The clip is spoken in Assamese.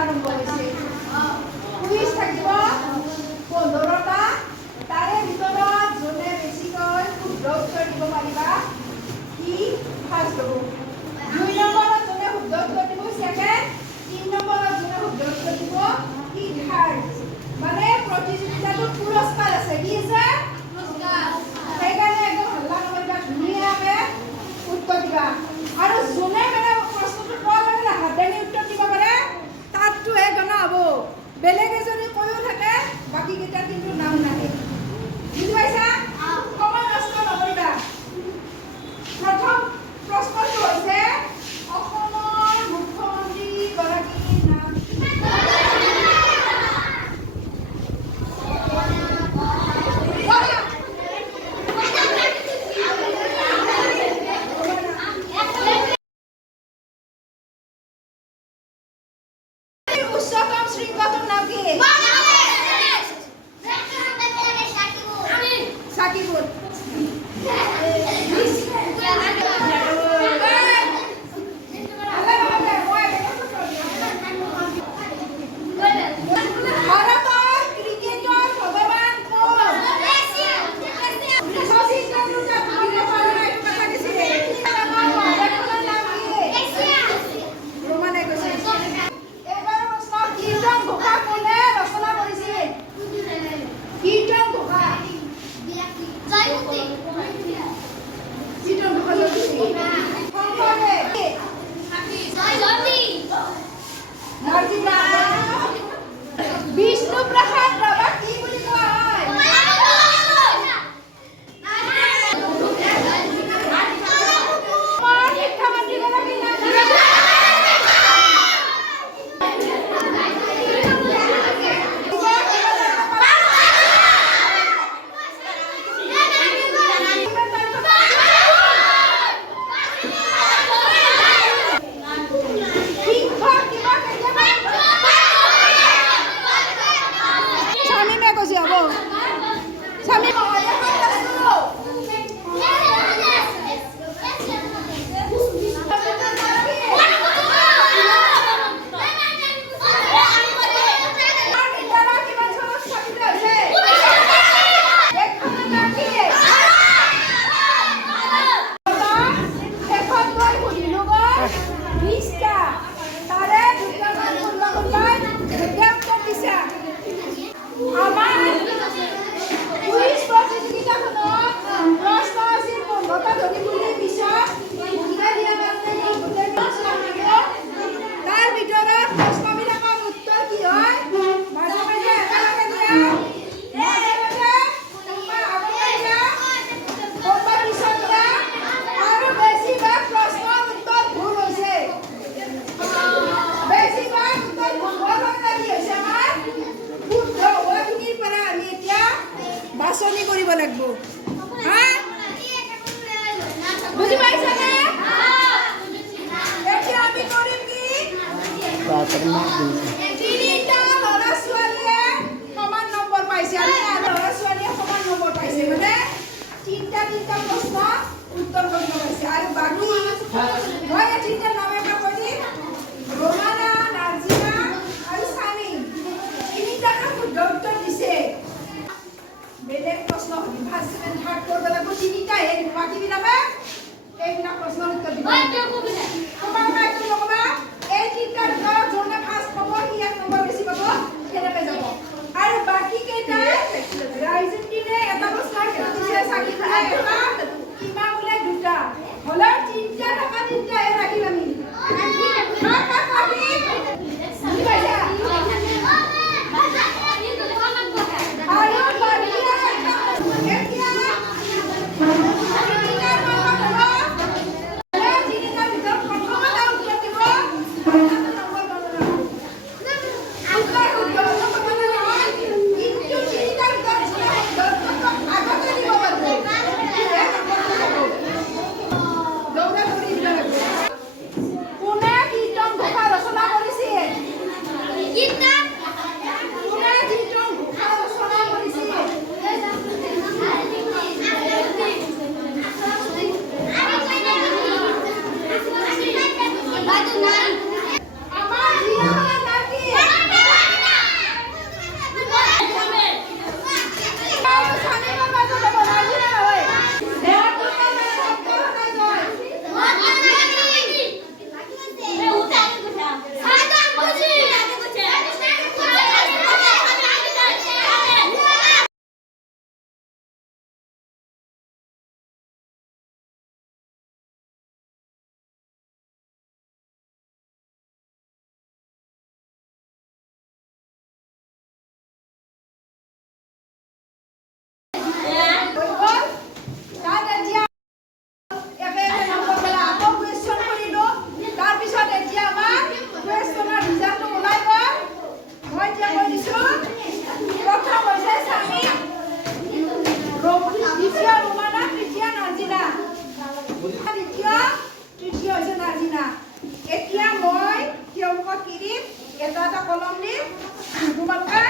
আৰম্ভ হৈছে কুইজ থাকিব 15টা তাৰে ভিতৰত যোনে বেছিকৈ শুদ্ধ উত্তৰ দিব পাৰিবা কি ফাৰ্ষ্ট হ'ব 2 নম্বৰত যোনে শুদ্ধ উত্তৰ দিব সেকেন্ড 3 নম্বৰত যোনে শুদ্ধ উত্তৰ দিব কি থাৰ্ড মানে প্ৰতিযোগিতাটো পুৰস্কাৰ আছে কি আছে পুৰস্কাৰ সেইকাৰণে একদম হল্লা নকৰিবা ধুনীয়াকে উত্তৰ দিবা আৰু যোনে মানে প্ৰশ্নটো কোৱাৰ লগে লগে হাত দাঙি উত্তৰ দিব পাৰে তাতটোহে গণনা হ'ব বেলেগে যদি কৈও থাকে বাকী কেইটা কিন্তু নাম নাহে বুজি পাইছা সময় নষ্ট নকৰিবা প্ৰথম প্ৰশ্নটো হৈছে অসমৰ মুখ্যমন্ত্ৰী গৰাকীৰ নাম উচ্চতম শৃংখলাটোৰ নাম কি সাকিবুল ভাৰতৰ ক্ৰিকেটৰ ভগৱান কোন শচীন তেণ্ডুলকাৰ ভাৰতৰ এইটো কথা কৈছিলে মহাদেশখনৰ নাম কি ৰোমানে কৈছে এবাৰ প্ৰশ্ন কীৰ্তন ঘোষা কোনে ৰচনা কৰিছিল কীৰ্তন ঘোষা কীৰ্তন ঘোষা বিষ্ণু প্ৰসাদ ৰাভাক কি বুলি কোৱা হয় শিক্ষামন্ত্ৰী গৰাকীৰ নাম বাছনি কৰিব লাগিব বুজি পাইছানে এতিয়া আমি কৰিম কি তিনিটা ল'ৰা ছোৱালীয়ে সমান নম্বৰ পাইছে আৰু ল'ৰা ছোৱালীয়ে সমান নম্বৰ পাইছে মানে তিনিটা প্ৰশ্ন উত্তৰ কৰিব পাইছে আৰু বাকী মই এই তিনিটা নাম এবাৰ কৈ দিম ৰোমানা নাজিয়া আৰু সানি তিনিটাকে শুদ্ধ উত্তৰ দিছে বেলেগ প্ৰশ্ন সুধি ফাৰ্ষ্ট ছেকেণ্ড থাৰ্ড কৰিব লাগিব তিনিটাহে বাকী বিলাকে এইবিলাক প্ৰশ্নৰ উত্তৰ দিব তোমালোকে একো নকবা এই তিনিটাৰ ভিতৰত যোনে ফাৰ্ষ্ট পাব সি 1 নম্বৰ বেছি পাব সেনেকৈ যাব আৰু বাকী কেইটা ৰাইজুদ্দিনে এটা প্ৰশ্ন দিছে সাকিবুলে এটা ইমামুলে দুটা হ'লে তিনিটা থকা তিনিটাহে ৰাখিম আমি এটা কলম দি তোমালোকে